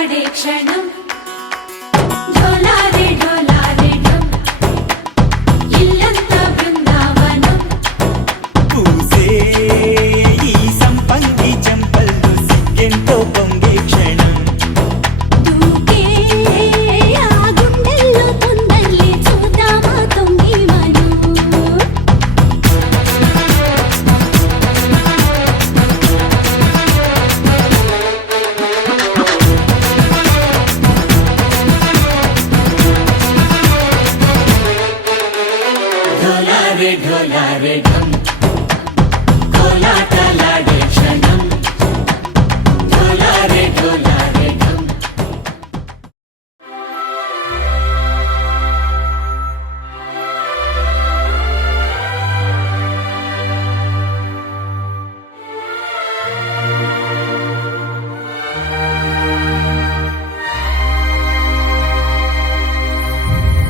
కోలాటలాడే క్షణం డోలారే డోలారే డమ్ ఇల్లంతా బృందావనం పూసే ఈ సంపంగి చెంపల్లో సిగ్గెంతో పొంగే క్షణం దూకే ఆ గుండెల్లో తొందల్లి చూద్దామా తొంగి మనం డోలారే డోలారే డమ్ కోలాటలాడే క్షణం డోలారే డోలారే డమ్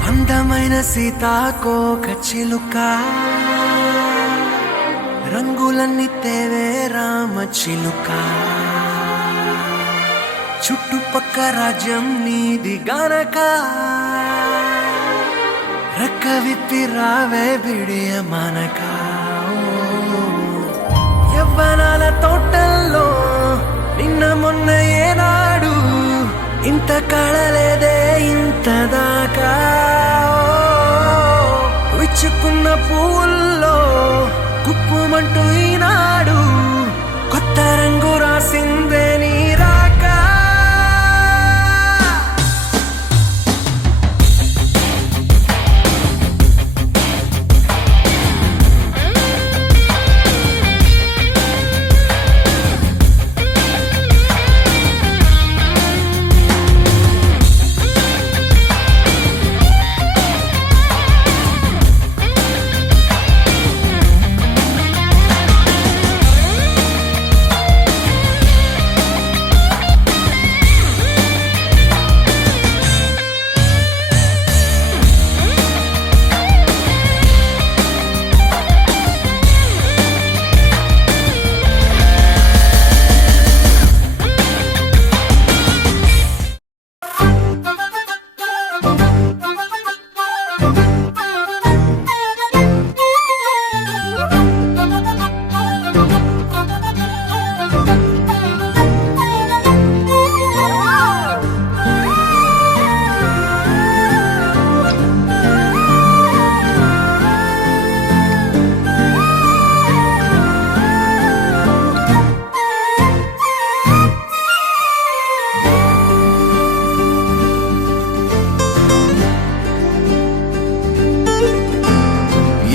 అందమైన సీతాకోక చిలుక రంగులన్నీ తేవే రామ చిలుక చుట్టుపక్క రాజ్యం నీది గనక రెక్క విప్పి రావే బిడియ మనక యవ్వనాల తోటల్లో నిన్న మొన్న ఏనాడు ఇంత కళలేదే ఇంత దాకా విచ్చుకున్న పువ్వుల్లో కుప్పుమంటూ ఈనాడు కొత్త రంగు రాసిందే నీ రాక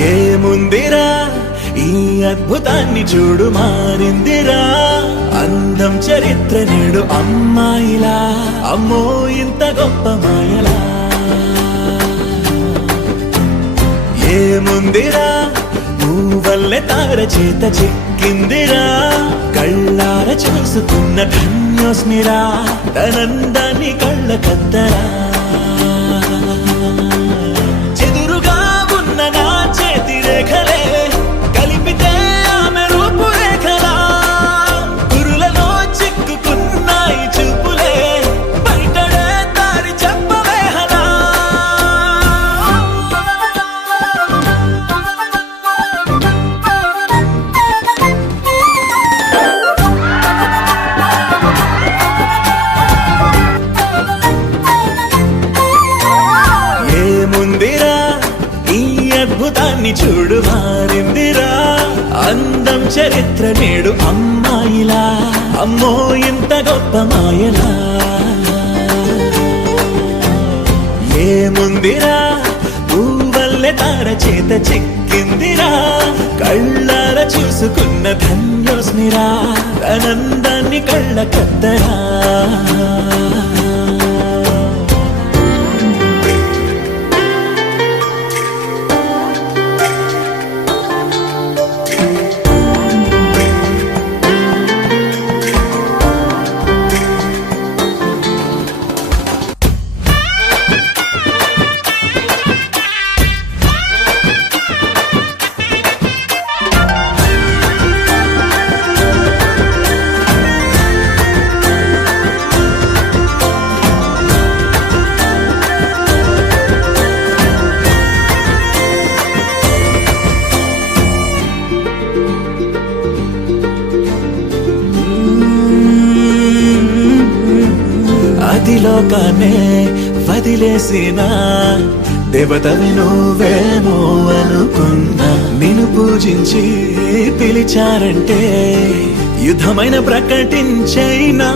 ఏముందిరా ఈ అద్భుతాన్ని చూడు మారిందిరా అందం చరిత్ర నేడు అమ్మాయిలా అమ్మో ఇంత గొప్ప మాయలా ఏముందిరా నువ్వల్లే తార చేత చిక్కిందిరా కళ్ళార చూసుకున్న ధన్యోస్మిరా తనందాన్ని కళ్ళ కద్దరా చెదురుగా ఉన్న నా చేతి రేఖలే కలిపితే ఆమె రూపురేఖలా గురులలో చిక్కుకున్నాయి చూపులే బయటడే దారి చెప్పవేహలా ఏముందిరా ఈ అద్భుతాన్ని చూడు మారిందిరా అందం చరిత్ర నేడు అమ్మాయిలా అమ్మో ఇంత గొప్ప మాయలా ఏముందిరా పువ్వల్లె తార చేత చిక్కిందిరా కళ్ళార చూసుకున్న ధన్యోస్మిరా తనందాన్ని కళ్ళ కద్దరా లోకాన్నే వదిలేసిన దేవతవి నువ్వేమో అనుకున్నా నిన్ను పూజించి పిలిచారంటే యుద్ధమైన ప్రకటించైనా